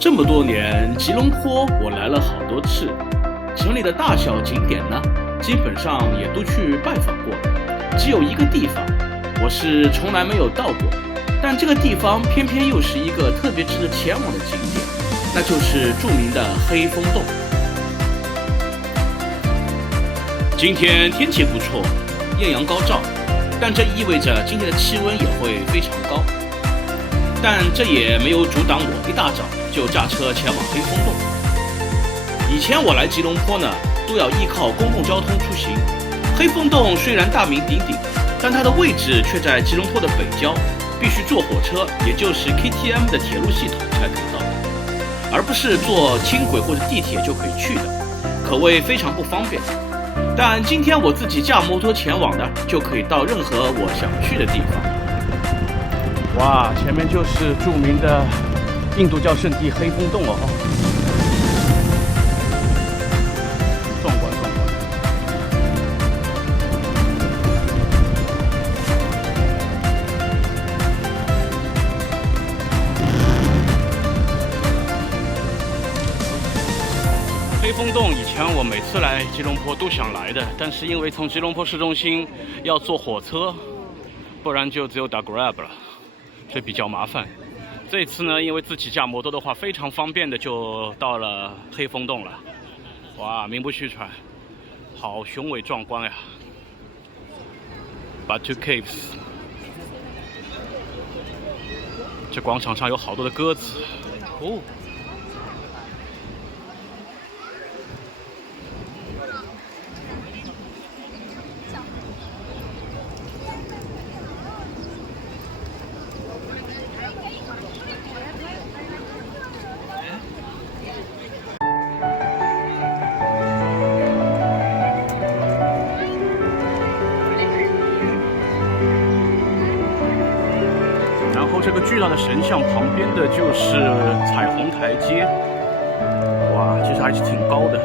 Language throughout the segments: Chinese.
这么多年，吉隆坡我来了好多次，城里的大小景点呢，基本上也都去拜访过。只有一个地方，我是从来没有到过，但这个地方偏偏又是一个特别值得前往的景点，那就是著名的黑风洞。今天天气不错，艳阳高照，但这意味着今天的气温也会非常高。但这也没有阻挡我一大早就驾车前往黑风洞。以前我来吉隆坡呢，都要依靠公共交通出行。黑风洞虽然大名鼎鼎，但它的位置却在吉隆坡的北郊，必须坐火车，也就是 KTM 的铁路系统才可以到，而不是坐轻轨或者地铁就可以去的，可谓非常不方便。但今天我自己驾摩托前往呢，就可以到任何我想去的地方。哇，前面就是著名的印度教圣地黑风洞哦，壮观壮观。黑风洞以前我每次来吉隆坡都想来的，但是因为从吉隆坡市中心要坐火车，不然就只有打 Grab 了。所以比较麻烦。这次呢，因为自己驾摩托的话，非常方便的就到了黑风洞了。哇，名不虚传，好雄伟壮观呀 ！Batu Caves， 这广场上有好多的鸽子哦。这个巨大的神像旁边的就是彩虹台阶，哇，其实还是挺高的。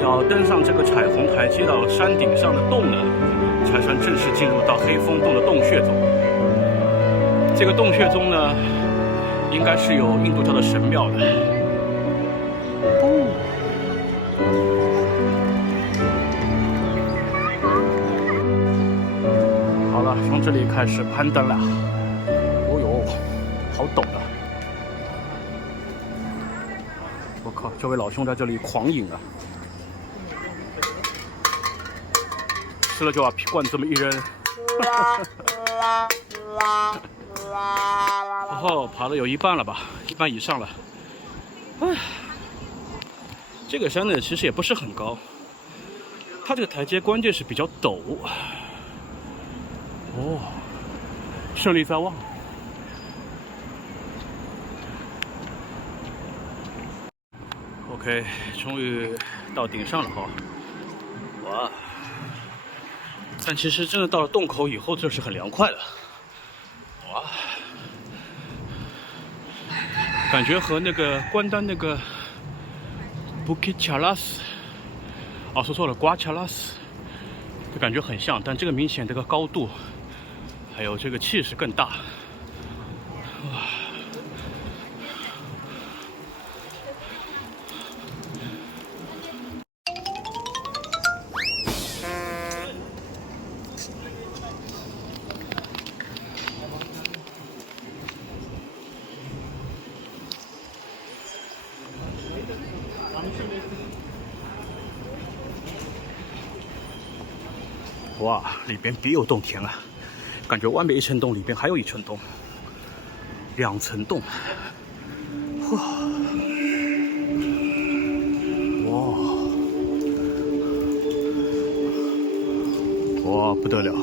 要登上这个彩虹台阶到山顶上的洞呢，才算正式进入到黑风洞的洞穴中。这个洞穴中呢，应该是有印度教的神庙的。好了，从这里开始攀登了。好陡的！我靠，这位老兄在这里狂饮啊！吃了就把罐子这么一扔。哦，爬了有一半了吧，一半以上了。唉，这个山呢其实也不是很高，它这个台阶关键是比较陡。哦，胜利在望。OK， 终于到顶上了哈！哇！但其实真的到了洞口以后，这是很凉快的。哇！感觉和那个关丹那个 Bukit Chalas， 哦，说错了，瓜恰拉斯，这感觉很像，但这个明显这个高度还有这个气势更大。哇！哇，里边别有洞天啊！感觉外面一层洞，里边还有一层洞，2层洞。哇，哇，不得了！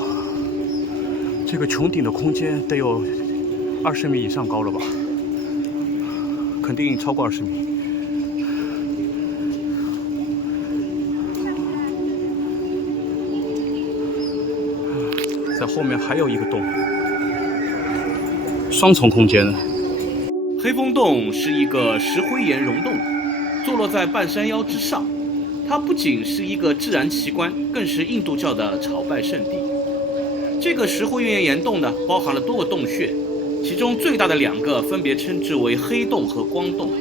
这个穹顶的空间得有20米以上高了吧？肯定超过20米。在后面还有一个洞，双重空间呢。黑风洞是一个石灰岩溶洞，坐落在半山腰之上。它不仅是一个自然奇观，更是印度教的朝拜圣地。这个石灰岩岩洞呢，包含了多个洞穴，其中最大的2个分别称之为黑洞和光洞。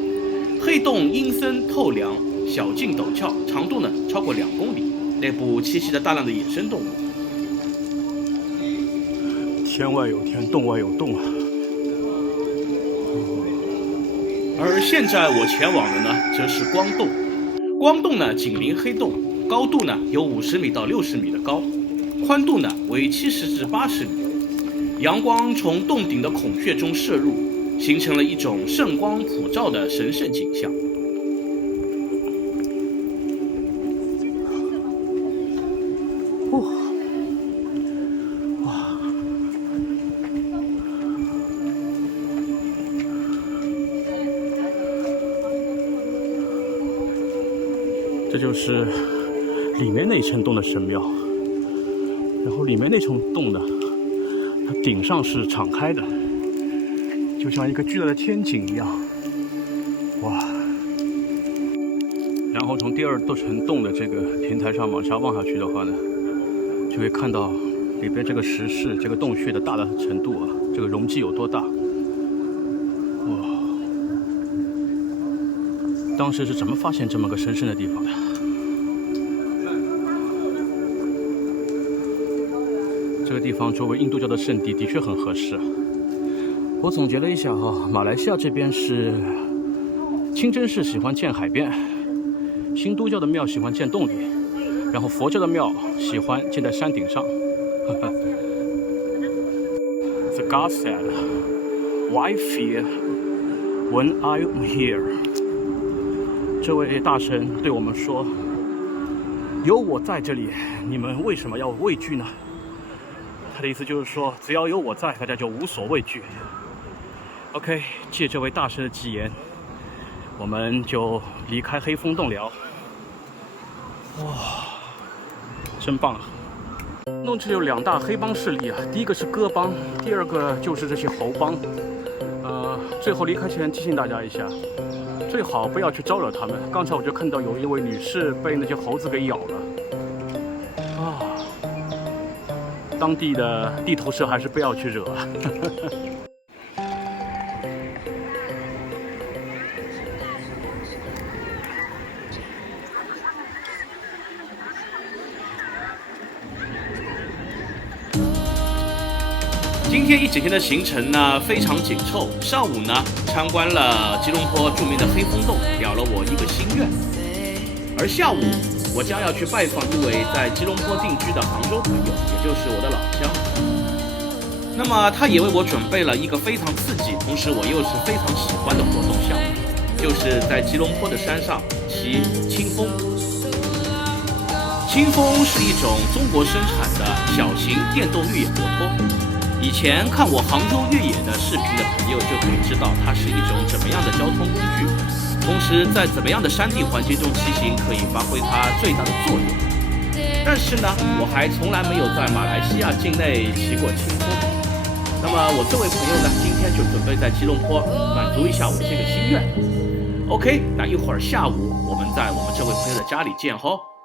黑洞阴森透凉，小径陡峭，长度呢超过2公里，内部栖息着大量的野生动物。天外有天，洞外有洞啊！而现在我前往的呢，则是光洞。光洞呢紧邻黑洞，高度呢有50米到60米的高，宽度呢为70至80米。阳光从洞顶的孔穴中射入，形成了一种圣光普照的神圣景象。这就是里面那层洞的神庙，然后里面那层洞呢，它顶上是敞开的，就像一个巨大的天井一样，哇！然后从第2层洞的这个平台上往下望下去的话呢，就可以看到里边这个石室、这个洞穴的大的程度啊，这个容积有多大，哇！当时是怎么发现这么个神圣的地方的？这个地方作为印度教的圣地，的确很合适。我总结了一下哈，马来西亚这边是清真寺喜欢建海边，新都教的庙喜欢建洞里，然后佛教的庙喜欢建在山顶上。The God said, "Why fear when I'm here?" 这位大神对我们说：“有我在这里，你们为什么要畏惧呢？”他的意思就是说，只要有我在，大家就无所畏惧。OK， 借这位大神的吉言，我们就离开黑风洞聊。哇，真棒啊！弄这有2大黑帮势力啊，第一个是哥帮，第2个就是这些猴帮。最后离开前提醒大家一下，最好不要去招惹他们。刚才我就看到有一位女士被那些猴子给咬了。当地的地头蛇还是不要去惹。今天一整天的行程呢非常紧凑，上午呢参观了吉隆坡著名的黑风洞，了了我一个心愿。而下午我将要去拜访一位在吉隆坡定居的杭州朋友，也就是我的老乡。那么他也为我准备了一个非常刺激，同时我又是非常喜欢的活动项目，就是在吉隆坡的山上骑轻风。轻风是一种中国生产的小型电动越野摩托。以前看我杭州越野的视频的朋友就可以知道它是一种怎么样的交通工具，同时在怎么样的山地环境中骑行可以发挥它最大的作用。但是呢，我还从来没有在马来西亚境内骑过轻风。那么我这位朋友呢，今天就准备在吉隆坡满足一下我这个心愿。OK， 那一会儿下午我们在我们这位朋友的家里见吼。